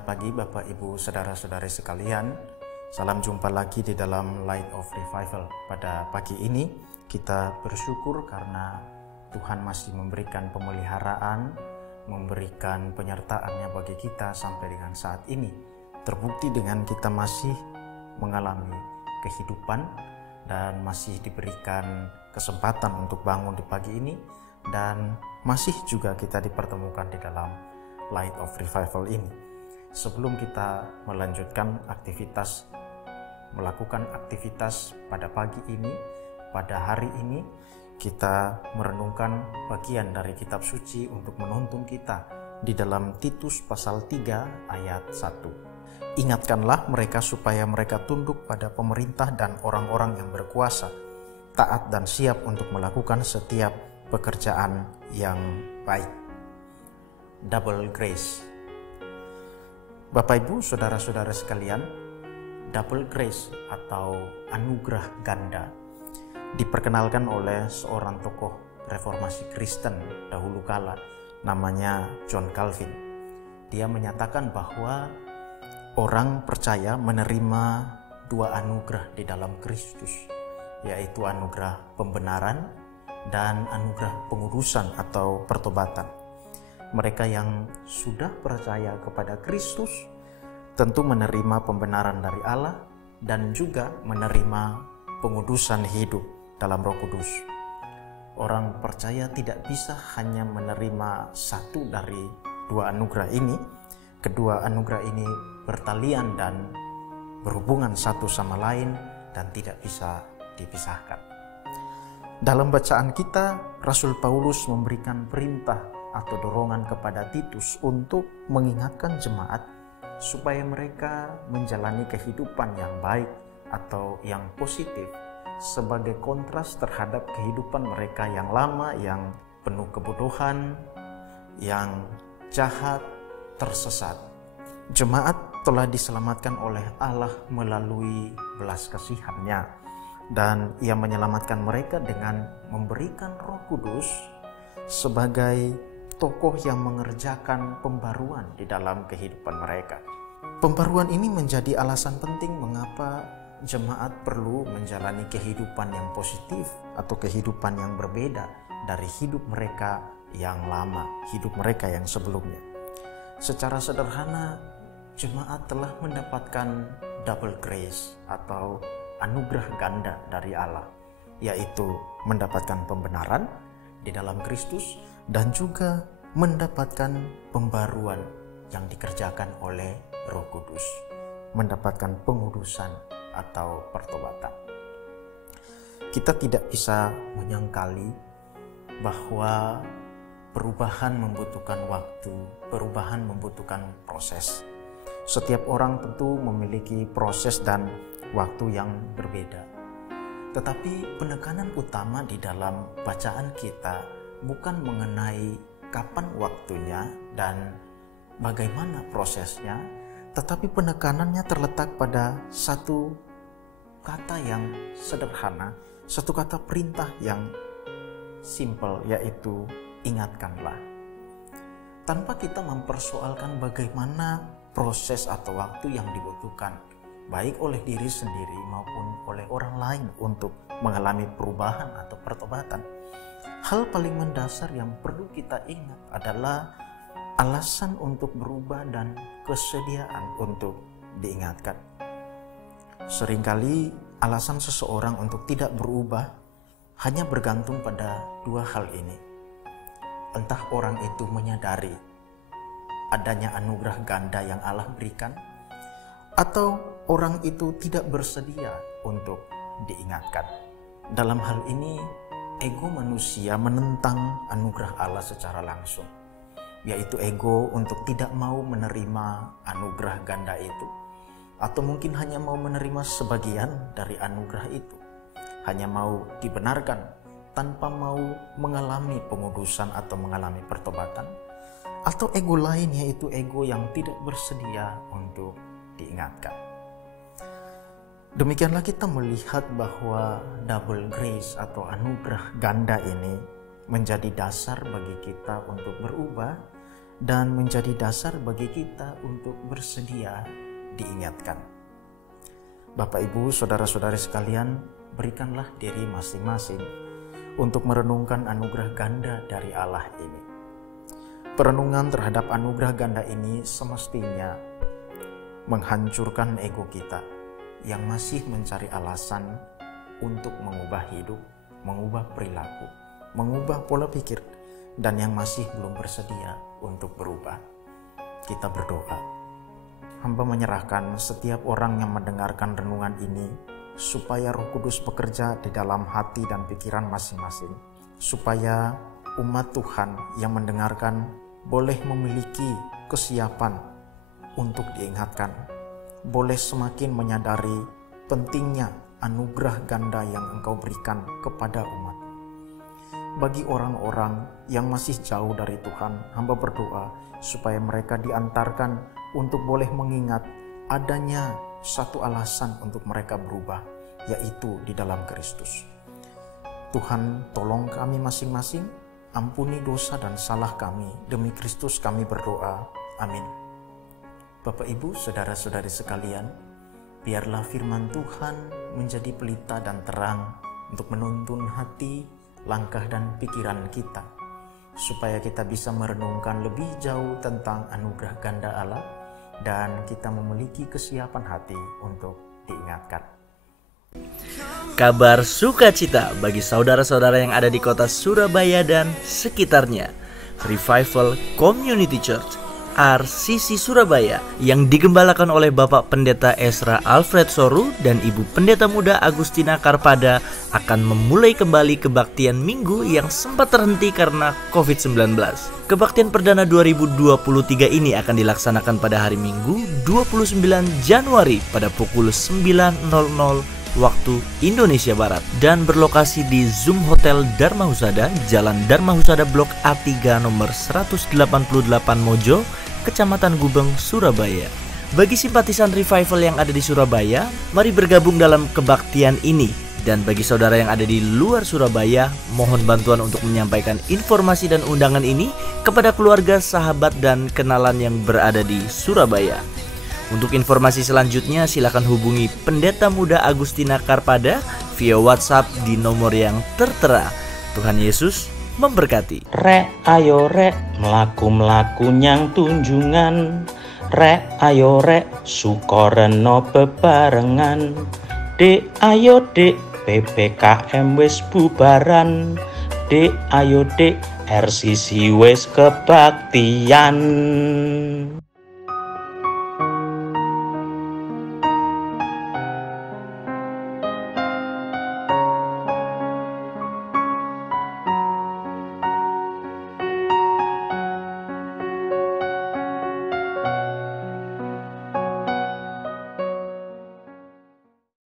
Selamat pagi Bapak Ibu Saudara-saudari sekalian. Salam jumpa lagi di dalam Light of Revival. Pada pagi ini kita bersyukur karena Tuhan masih memberikan pemeliharaan, memberikan penyertaan-Nya bagi kita sampai dengan saat ini. Terbukti dengan kita masih mengalami kehidupan dan masih diberikan kesempatan untuk bangun di pagi ini, dan masih juga kita dipertemukan di dalam Light of Revival ini. Sebelum kita melakukan aktivitas pada pagi ini, pada hari ini, kita merenungkan bagian dari kitab suci untuk menuntun kita di dalam Titus pasal 3 ayat 1. Ingatkanlah mereka supaya mereka tunduk pada pemerintah dan orang-orang yang berkuasa, taat dan siap untuk melakukan setiap pekerjaan yang baik. Double grace. Bapak Ibu, saudara-saudara sekalian, double grace atau anugerah ganda diperkenalkan oleh seorang tokoh reformasi Kristen dahulu kala, namanya John Calvin. Dia menyatakan bahwa orang percaya menerima dua anugerah di dalam Kristus, yaitu anugerah pembenaran dan anugerah pengudusan atau pertobatan. Mereka yang sudah percaya kepada Kristus tentu menerima pembenaran dari Allah dan juga menerima pengudusan hidup dalam Roh Kudus. Orang percaya tidak bisa hanya menerima satu dari dua anugerah ini. Kedua anugerah ini bertalian dan berhubungan satu sama lain dan tidak bisa dipisahkan. Dalam bacaan kita, Rasul Paulus memberikan perintah atau dorongan kepada Titus untuk mengingatkan jemaat supaya mereka menjalani kehidupan yang baik atau yang positif sebagai kontras terhadap kehidupan mereka yang lama, yang penuh kebodohan, yang jahat, tersesat. Jemaat telah diselamatkan oleh Allah melalui belas kasihan-Nya, dan Ia menyelamatkan mereka dengan memberikan Roh Kudus sebagai tokoh yang mengerjakan pembaruan di dalam kehidupan mereka. Pembaruan ini menjadi alasan penting mengapa jemaat perlu menjalani kehidupan yang positif atau kehidupan yang berbeda dari hidup mereka yang lama, hidup mereka yang sebelumnya. Secara sederhana, jemaat telah mendapatkan double grace atau anugerah ganda dari Allah, yaitu mendapatkan pembenaran di dalam Kristus dan juga mendapatkan pembaruan yang dikerjakan oleh Roh Kudus, mendapatkan pengudusan atau pertobatan. Kita tidak bisa menyangkali bahwa perubahan membutuhkan waktu, perubahan membutuhkan proses. Setiap orang tentu memiliki proses dan waktu yang berbeda. Tetapi penekanan utama di dalam bacaan kita bukan mengenai kapan waktunya dan bagaimana prosesnya, tetapi penekanannya terletak pada satu kata yang sederhana, satu kata perintah yang simple, yaitu ingatkanlah. Tanpa kita mempersoalkan bagaimana proses atau waktu yang dibutuhkan, baik oleh diri sendiri maupun oleh orang lain untuk mengalami perubahan atau pertobatan. Hal paling mendasar yang perlu kita ingat adalah alasan untuk berubah dan kesediaan untuk diingatkan. Seringkali alasan seseorang untuk tidak berubah hanya bergantung pada dua hal ini. Entah orang itu menyadari adanya anugerah ganda yang Allah berikan, atau orang itu tidak bersedia untuk diingatkan. Dalam hal ini, ego manusia menentang anugerah Allah secara langsung, yaitu ego untuk tidak mau menerima anugerah ganda itu, atau mungkin hanya mau menerima sebagian dari anugerah itu, hanya mau dibenarkan tanpa mau mengalami pengudusan atau mengalami pertobatan, atau ego lain, yaitu ego yang tidak bersedia untuk diingatkan. Demikianlah kita melihat bahwa double grace atau anugerah ganda ini menjadi dasar bagi kita untuk berubah dan menjadi dasar bagi kita untuk bersedia diingatkan. Bapak, Ibu, saudara-saudari sekalian, berikanlah diri masing-masing untuk merenungkan anugerah ganda dari Allah ini. Perenungan terhadap anugerah ganda ini semestinya menghancurkan ego kita yang masih mencari alasan untuk mengubah hidup, mengubah perilaku, mengubah pola pikir, dan yang masih belum bersedia untuk berubah. Kita berdoa. Hamba menyerahkan setiap orang yang mendengarkan renungan ini, supaya Roh Kudus bekerja di dalam hati dan pikiran masing-masing, supaya umat Tuhan yang mendengarkan boleh memiliki kesiapan untuk diingatkan, boleh semakin menyadari pentingnya anugerah ganda yang Engkau berikan kepada umat. Bagi orang-orang yang masih jauh dari Tuhan, hamba berdoa supaya mereka diantarkan untuk boleh mengingat adanya satu alasan untuk mereka berubah, yaitu di dalam Kristus. Tuhan, tolong kami masing-masing, ampuni dosa dan salah kami, demi Kristus kami berdoa. Amin. Bapak, Ibu, saudara-saudari sekalian, biarlah firman Tuhan menjadi pelita dan terang untuk menuntun hati, langkah dan pikiran kita, supaya kita bisa merenungkan lebih jauh tentang anugerah ganda Allah dan kita memiliki kesiapan hati untuk diingatkan. Kabar sukacita bagi saudara-saudara yang ada di kota Surabaya dan sekitarnya. Revival Community Church RCC Surabaya yang digembalakan oleh Bapak Pendeta Ezra Alfred Soru dan Ibu Pendeta Muda Agustina Karpada akan memulai kembali kebaktian minggu yang sempat terhenti karena COVID-19. Kebaktian perdana 2023 ini akan dilaksanakan pada hari Minggu 29 Januari pada pukul 9.00 waktu Indonesia Barat dan berlokasi di Zoom Hotel Dharma Husada, Jalan Dharma Husada Blok A3 nomor 188 Mojo, Kecamatan Gubeng, Surabaya. Bagi simpatisan Revival yang ada di Surabaya, mari bergabung dalam kebaktian ini. Dan bagi saudara yang ada di luar Surabaya, mohon bantuan untuk menyampaikan informasi dan undangan ini kepada keluarga, sahabat, dan kenalan yang berada di Surabaya. Untuk informasi selanjutnya silakan hubungi Pendeta Muda Agustina Karpada via WhatsApp di nomor yang tertera. Tuhan Yesus memberkati. Rek ayo rek mlaku-mlaku nyang tunjungan. Rek ayo rek sukoreno bebarengan. Dek ayo dek PPKM wis bubaran. Dek ayo dek RCC wis kebaktian.